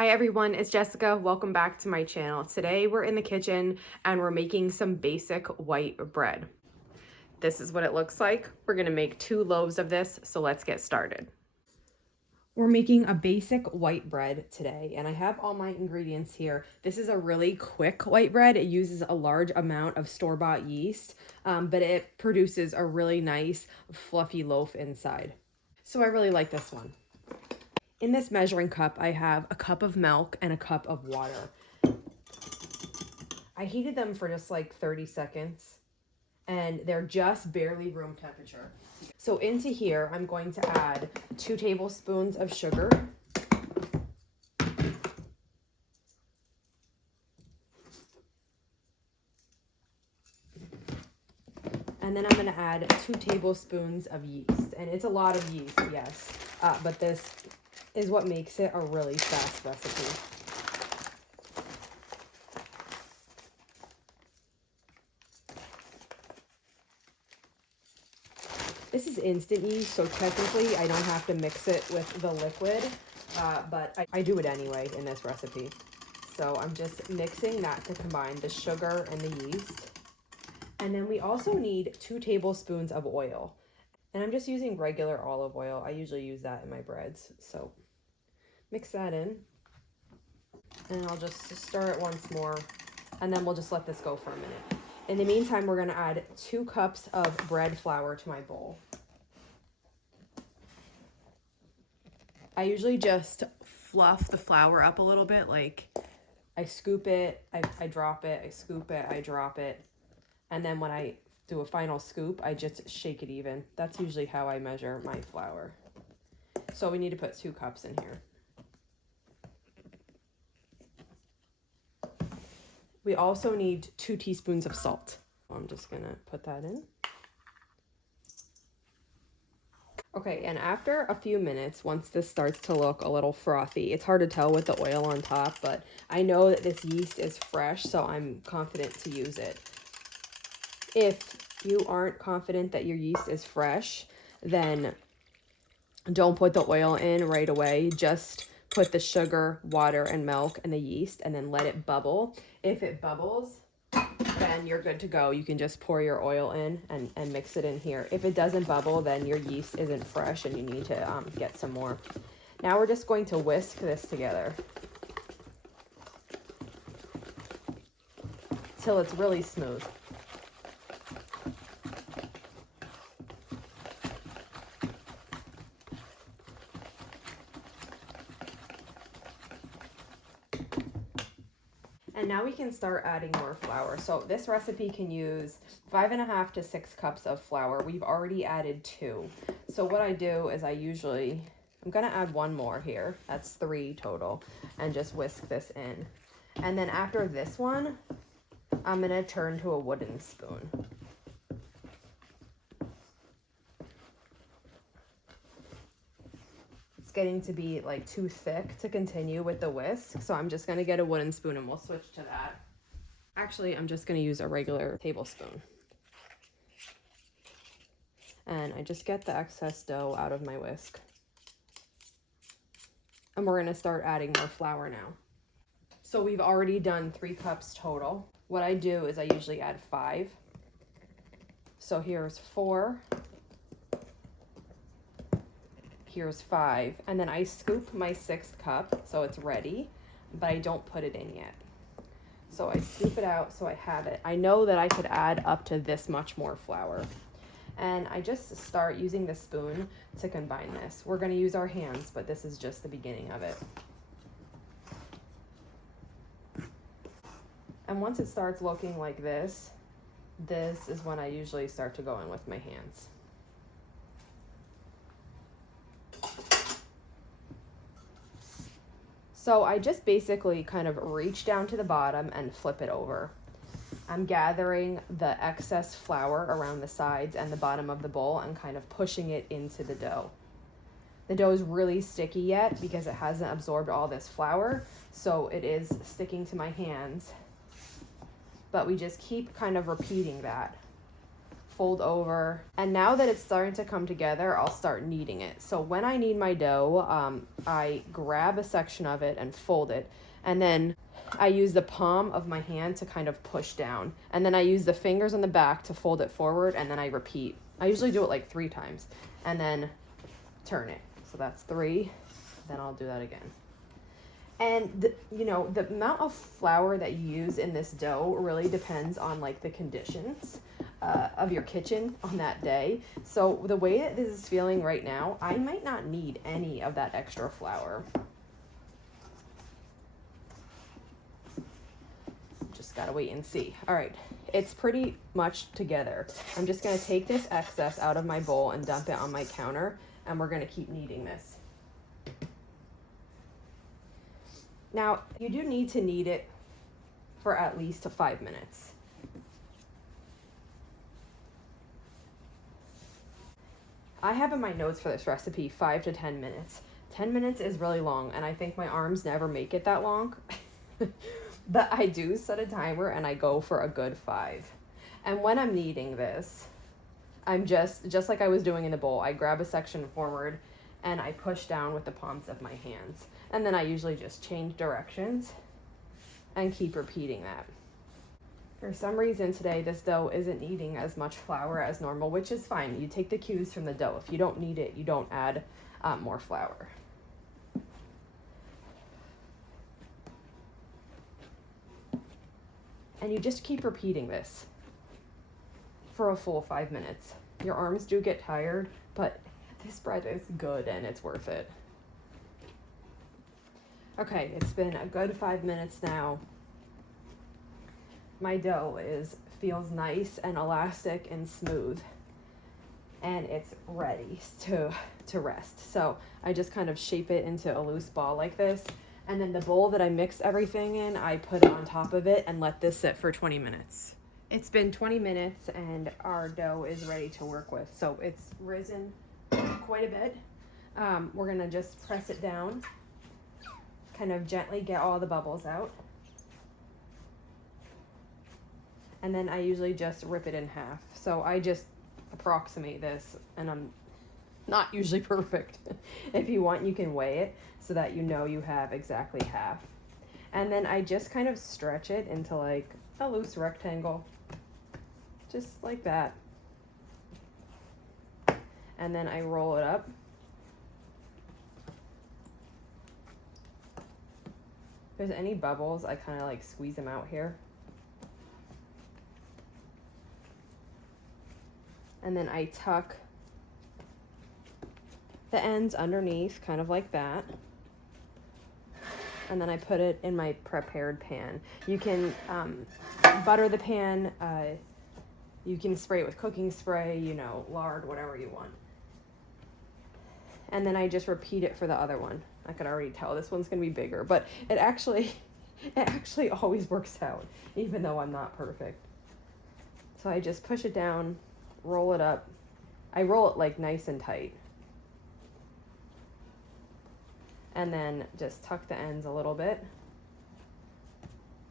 Hi everyone, it's Jessica. Welcome back to my channel. Today we're in the kitchen and we're making some basic white bread. This is what it looks like. We're gonna make 2 loaves of this, so let's get started. We're making a basic white bread today, and I have all my ingredients here. This is a really quick white bread. It uses a large amount of store-bought yeast, but it produces a really nice fluffy loaf inside. So I really like this one. In this measuring cup, I have a cup of milk and a cup of water. I heated them for just like 30 seconds and they're just barely room temperature. So into here, I'm going to add 2 tablespoons of sugar. And then I'm going to add 2 tablespoons of yeast. And it's a lot of yeast, yes. But this is what makes it a really fast recipe. This is instant yeast, so technically I don't have to mix it with the liquid, but I do it anyway in this recipe. So I'm just mixing that to combine the sugar and the yeast. And then we also need 2 tablespoons of oil. And I'm just using regular olive oil. I usually use that in my breads. So mix that in. And I'll just stir it once more. And then we'll just let this go for a minute. In the meantime, we're gonna add 2 cups of bread flour to my bowl. I usually just fluff the flour up a little bit, like I scoop it, I drop it, I scoop it, I drop it. And then when I do a final scoop, I just shake it even. That's usually how I measure my flour. So we need to put 2 cups in here. We also need 2 teaspoons of salt. I'm just gonna put that in. Okay, and after a few minutes, once this starts to look a little frothy, it's hard to tell with the oil on top, but I know that this yeast is fresh, so I'm confident to use it. If you aren't confident that your yeast is fresh, then don't put the oil in right away. Just put the sugar, water, and milk and the yeast, and then let it bubble. If it bubbles, then you're good to go. You can just pour your oil in and mix it in here. If it doesn't bubble, then your yeast isn't fresh and you need to get some more. Now we're just going to whisk this together till it's really smooth. And now we can start adding more flour. So this recipe can use 5.5 to 6 cups of flour. We've already added 2. So what I do is I'm gonna add 1 more here. That's 3 total. And just whisk this in. And then after this one, I'm gonna turn to a wooden spoon. It's getting to be like too thick to continue with the whisk, so I'm just gonna get a wooden spoon and we'll switch to that. Actually, I'm just gonna use a regular tablespoon. And I just get the excess dough out of my whisk. And we're gonna start adding more flour now. So we've already done 3 cups total. What I do is I usually add 5. So here's 4. Here's 5, and then I scoop my 6th cup so it's ready, but I don't put it in yet. So I scoop it out so I have it. I know that I could add up to this much more flour, and I just start using the spoon to combine this. We're going to use our hands, but this is just the beginning of it. And once it starts looking like this is when I usually start to go in with my hands. So I just basically kind of reach down to the bottom and flip it over. I'm gathering the excess flour around the sides and the bottom of the bowl and kind of pushing it into the dough. The dough is really sticky yet because it hasn't absorbed all this flour, so it is sticking to my hands. But we just keep kind of repeating that fold over. And now that it's starting to come together, I'll start kneading it. So when I knead my dough, I grab a section of it and fold it. And then I use the palm of my hand to kind of push down. And then I use the fingers on the back to fold it forward, and then I repeat. I usually do it like 3 times. And then turn it. So that's 3. Then I'll do that again. And the amount of flour that you use in this dough really depends on like the conditions of your kitchen on that day. So the way that this is feeling right now, I might not need any of that extra flour. Just gotta wait and see. All right, it's pretty much together. I'm just gonna take this excess out of my bowl and dump it on my counter, and we're gonna keep kneading this. Now, you do need to knead it for at least 5 minutes. I have in my notes for this recipe 5 to 10 minutes. 10 minutes is really long, and I think my arms never make it that long. But I do set a timer, and I go for a good 5. And when I'm kneading this, I'm just like I was doing in the bowl, I grab a section forward, and I push down with the palms of my hands. And then I usually just change directions and keep repeating that. For some reason today, this dough isn't needing as much flour as normal, which is fine. You take the cues from the dough. If you don't need it, you don't add more flour. And you just keep repeating this for a full 5 minutes. Your arms do get tired, but this bread is good and it's worth it. Okay, it's been a good 5 minutes now. My dough feels nice and elastic and smooth, and it's ready to rest. So I just kind of shape it into a loose ball like this, and then the bowl that I mix everything in, I put it on top of it and let this sit for 20 minutes. It's been 20 minutes and our dough is ready to work with. So it's risen quite a bit. We're gonna just press it down, kind of gently get all the bubbles out. And then I usually just rip it in half. So I just approximate this, and I'm not usually perfect. If you want, you can weigh it so that you know you have exactly half. And then I just kind of stretch it into like a loose rectangle, just like that. And then I roll it up. If there's any bubbles, I kind of like squeeze them out here. And then I tuck the ends underneath, kind of like that. And then I put it in my prepared pan. You can butter the pan. You can spray it with cooking spray, lard, whatever you want. And then I just repeat it for the other one. I could already tell this one's gonna be bigger, but it actually always works out, even though I'm not perfect. So I just push it down, roll it up. I roll it like nice and tight. And then just tuck the ends a little bit.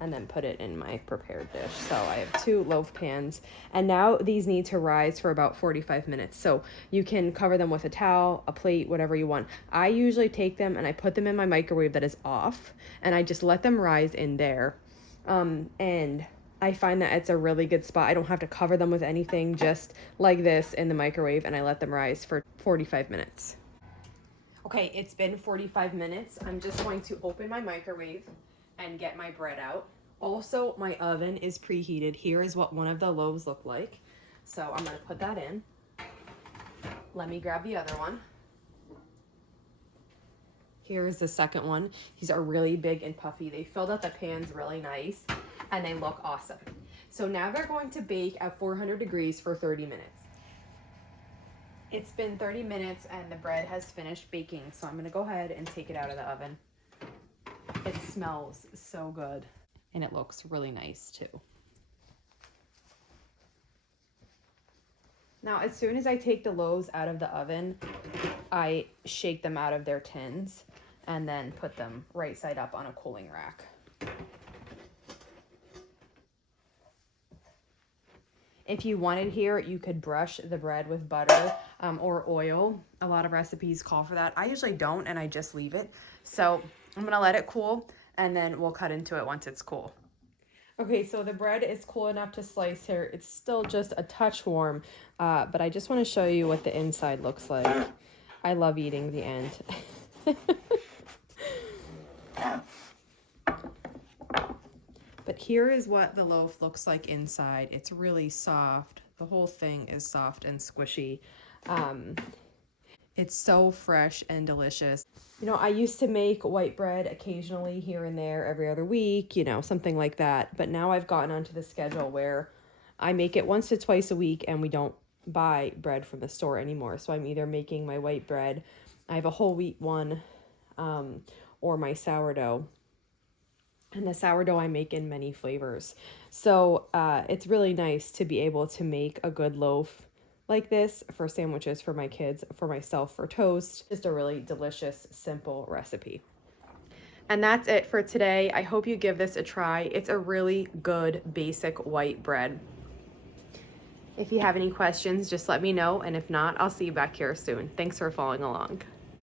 And then put it in my prepared dish. So I have 2 loaf pans. And now these need to rise for about 45 minutes. So you can cover them with a towel, a plate, whatever you want. I usually take them and I put them in my microwave that is off. And I just let them rise in there. And I find that it's a really good spot. I don't have to cover them with anything, just like this in the microwave. And I let them rise for 45 minutes. Okay, it's been 45 minutes. I'm just going to open my microwave and get my bread out. Also, my oven is preheated. Here is what one of the loaves look like. So I'm gonna put that in. Let me grab the other one. Here is the second one. These are really big and puffy. They filled out the pans really nice and they look awesome. So now they're going to bake at 400 degrees for 30 minutes. It's been 30 minutes and the bread has finished baking. So I'm gonna go ahead and take it out of the oven. It smells so good and it looks really nice too. Now, as soon as I take the loaves out of the oven, I shake them out of their tins and then put them right side up on a cooling rack. If you wanted here, you could brush the bread with butter or oil. A lot of recipes call for that. I usually don't, and I just leave it. So I'm gonna let it cool, and then we'll cut into it once it's cool. Okay, so the bread is cool enough to slice here. It's still just a touch warm, but I just want to show you what the inside looks like. I love eating the end. But here is what the loaf looks like inside. It's really soft. The whole thing is soft and squishy. It's so fresh and delicious. You know, I used to make white bread occasionally here and there every other week, you know, something like that. But now I've gotten onto the schedule where I make it once to twice a week and we don't buy bread from the store anymore. So I'm either making my white bread, I have a whole wheat one, or my sourdough. And the sourdough I make in many flavors. So it's really nice to be able to make a good loaf like this for sandwiches for my kids, for myself for toast. Just a really delicious, simple recipe. And that's it for today. I hope you give this a try. It's a really good basic white bread. If you have any questions, just let me know. And if not, I'll see you back here soon. Thanks for following along.